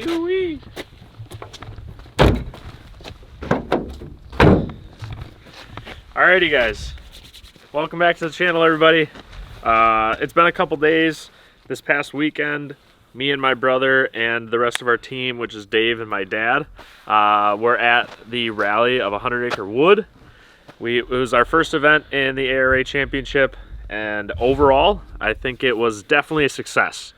Yoo-wee. Alrighty guys, welcome back to the channel everybody. It's been a couple days. This past weekend, me and my brother and the rest of our team, which is Dave and my dad, we're at the rally of 100 Acre Wood. It was our first event in the ARA Championship, and overall, I think it was definitely a success.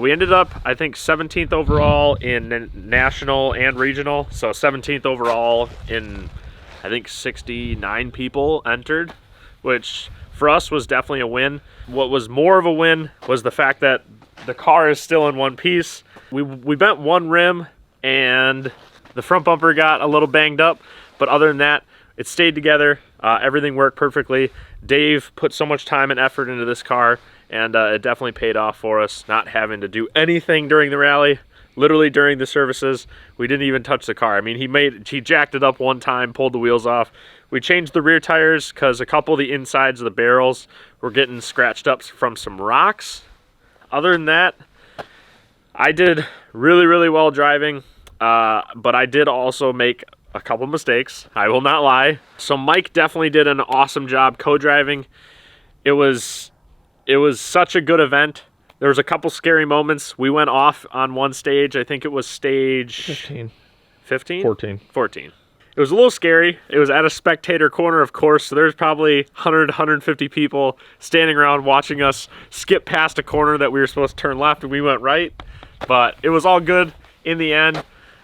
We ended up, I think, 17th overall in national and regional, so 17th overall in, I think, 69 people entered, which for us was definitely a win. What was more of a win was the fact that the car is still in one piece. We bent one rim and the front bumper got a little banged up, but other than that, it stayed together. Everything worked perfectly. Dave put so much time and effort into this car, and it definitely paid off for us, not having to do anything during the rally. Literally during the services, we didn't even touch the car. I mean, he jacked it up one time, pulled the wheels off. We changed the rear tires because a couple of the insides of the barrels were getting scratched up from some rocks. Other than that, I did really, really well driving, but I did also make a couple mistakes. I will not lie. So Mike definitely did an awesome job co-driving. It was such a good event. There was a couple scary moments. We went off on one stage. I think it was stage 15. 15? 14. 14. It was a little scary. It was at a spectator corner, of course, so there's probably 100, 150 people standing around watching us skip past a corner that we were supposed to turn left and we went right. But it was all good in the end.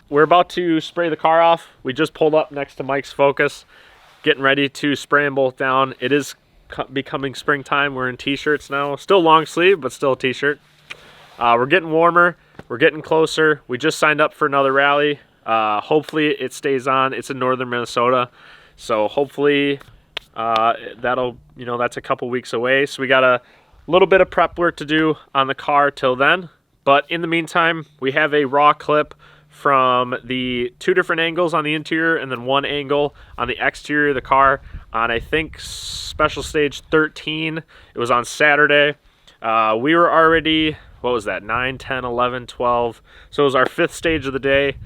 We're about to spray the car off. We just pulled up next to Mike's Focus, getting ready to spray them both down. It is becoming springtime. We're in t-shirts now. Still long sleeve, but still a t-shirt. We're getting warmer. We're getting closer. We just signed up for another rally. Hopefully it stays on. It's in northern Minnesota, so hopefully that's a couple weeks away. So we got a little bit of prep work to do on the car till then. But in the meantime, we have a raw clip from the 2 different angles on the interior and then 1 angle on the exterior of the car on, I think, special stage 13. It was on Saturday. We were already, what was that, 9, 10, 11, 12. So it was our 5th stage of the day.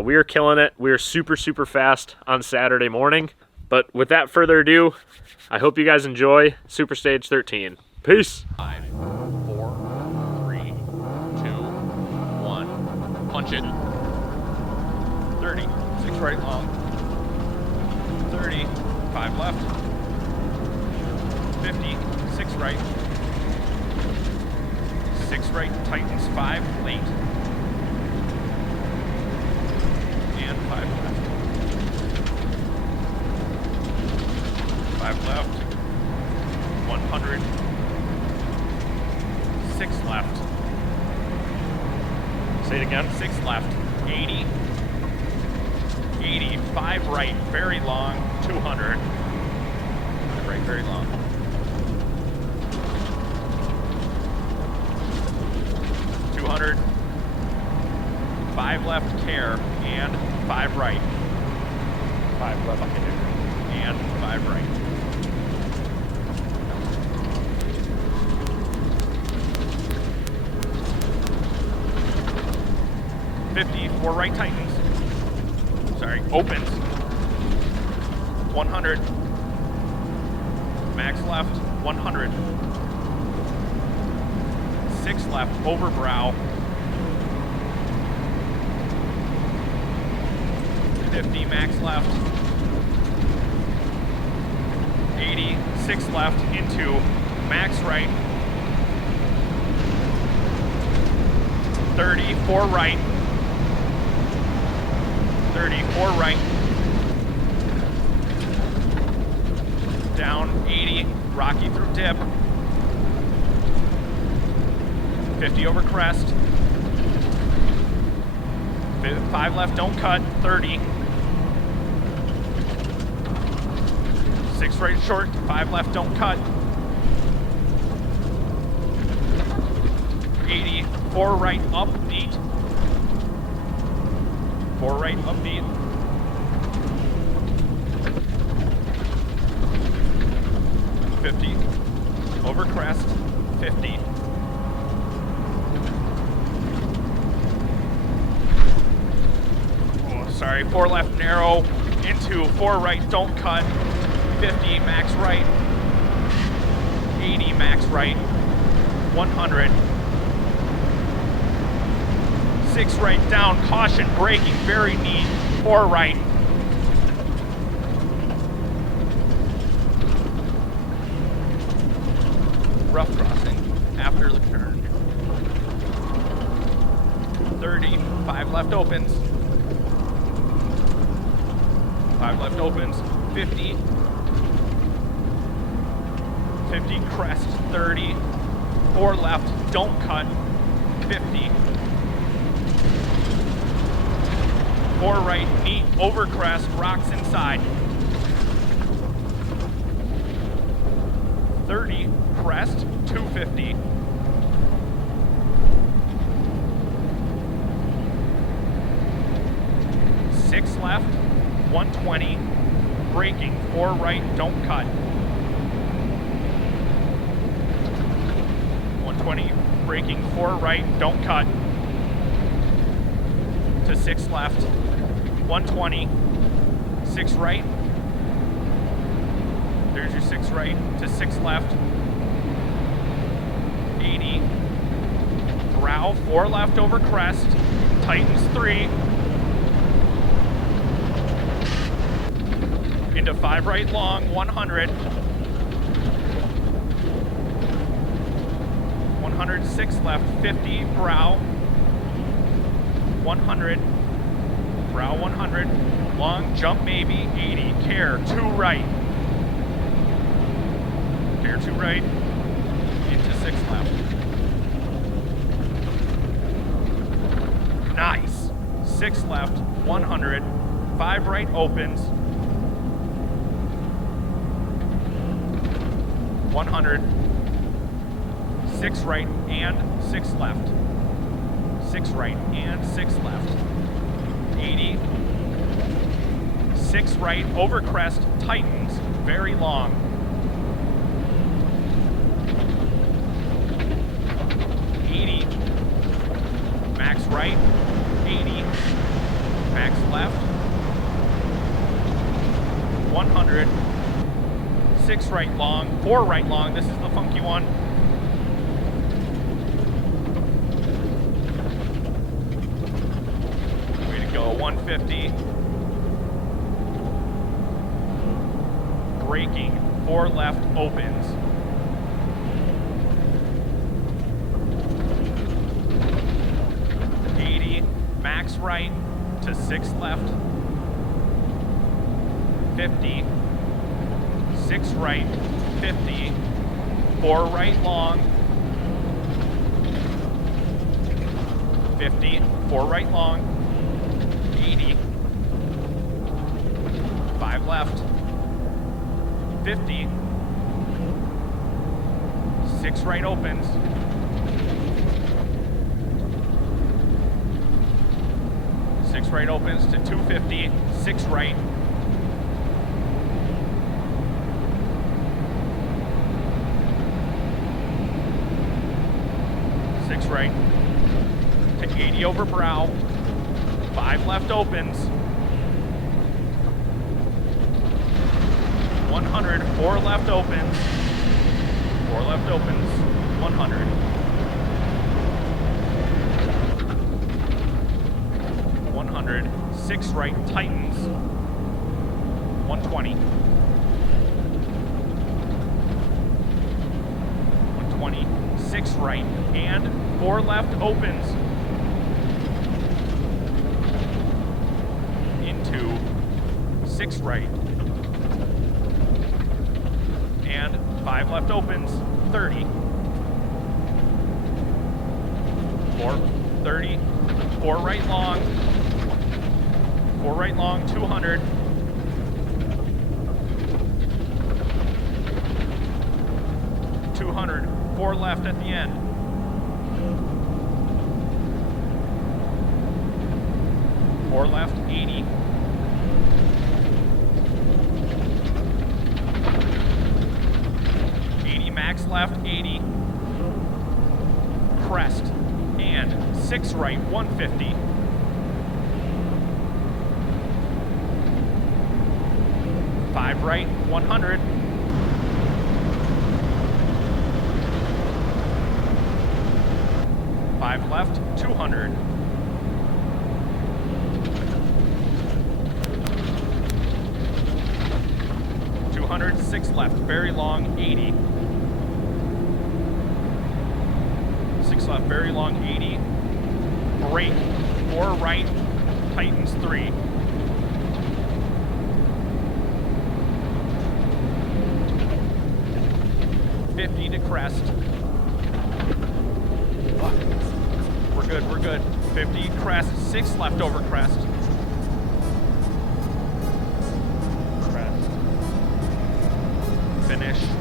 We were killing it. We were super, super fast on Saturday morning. But without further ado, I hope you guys enjoy Super Stage 13. Peace. 5, 4, 3, 2, 1. Punch it. 30. 6 right long. 30. 5 left. 50. 6 right. 6 right. Tightens 5 late. And 5 left. 5 left. 100. 6 left. Say it again. 6 left. 80. 80. 5 right. Very long. 200. 5 right. Very long. 200. 5 left. Care. And 5 right. 5 left. And 5 right. 50, 4 right tightens. Sorry, opens. 100. Max left, 100. 6 left, over brow. 50, max left. 80, 6 left, into max right. 30, 4 right. 30, 4 right. Down, 80, rocky through dip. 50 over crest. 5 left, don't cut, 30. 6 right short, 5 left, don't cut. 80, 4 right, up, neat. 4 right, upbeat. 50, over crest, 50. sorry, 4 left narrow, into 4 right, don't cut, 50, max right, 80, max right, 100, 6 right down, caution, braking, very neat, 4 right, rough crossing after the turn, 30, 5 left opens, 5 left opens, 50, 50 crest, 30, 4 left, don't cut, 50, 4 right, neat, over crest, rocks inside, 30, crest, 250, 6 left, 120, braking, 4 right, don't cut, 120, braking, 4 right, don't cut, to 6 left, 120, 6 right, there's your 6 right, to 6 left, 80, brow, 4 left over crest, tightens 3, into 5 right long, 100, 106 left, 50, brow, 100, brow 100, long, jump maybe, 80, care, 2 right, care 2 right, into 6 left. Nice. 6 left, 100, 5 right opens, 100, 6 right and 6 left, 6 right and 6 left, 80, 6 right over crest, tightens, very long, 80, max right, 80, max left, 100, 6 right long, 4 right long, this is the funky one, way to go, 150, braking, 4 left opens, 80, max right to 6 left, 50, 6 right, 50, 4 right long, 50, 4 right long, 80, 5 left, 50, 6 right opens, 6 right opens to 250, 6 right, 6 right, to 80 over brow, 5 left opens, 100, 4 left opens, 4 left opens, 100, 100, 6 right tightens, 120, 120, 6 right and 4 left opens, into 6 right, and 5 left opens, 30, 4, 30, 4 right long, 4 right long, 200, 200, 4 left at the end, 4 left, 80, 80 max left, 80, crest, and 6 right, 150, 5 right, 100. Five left, 200. 200, 6 left, very long, 80. 6 left, very long, 80. Brake, 4 right, tightens 3. 50 to crest. We're good, we're good. 50, crest, 6 left over crest. Crest. Finish.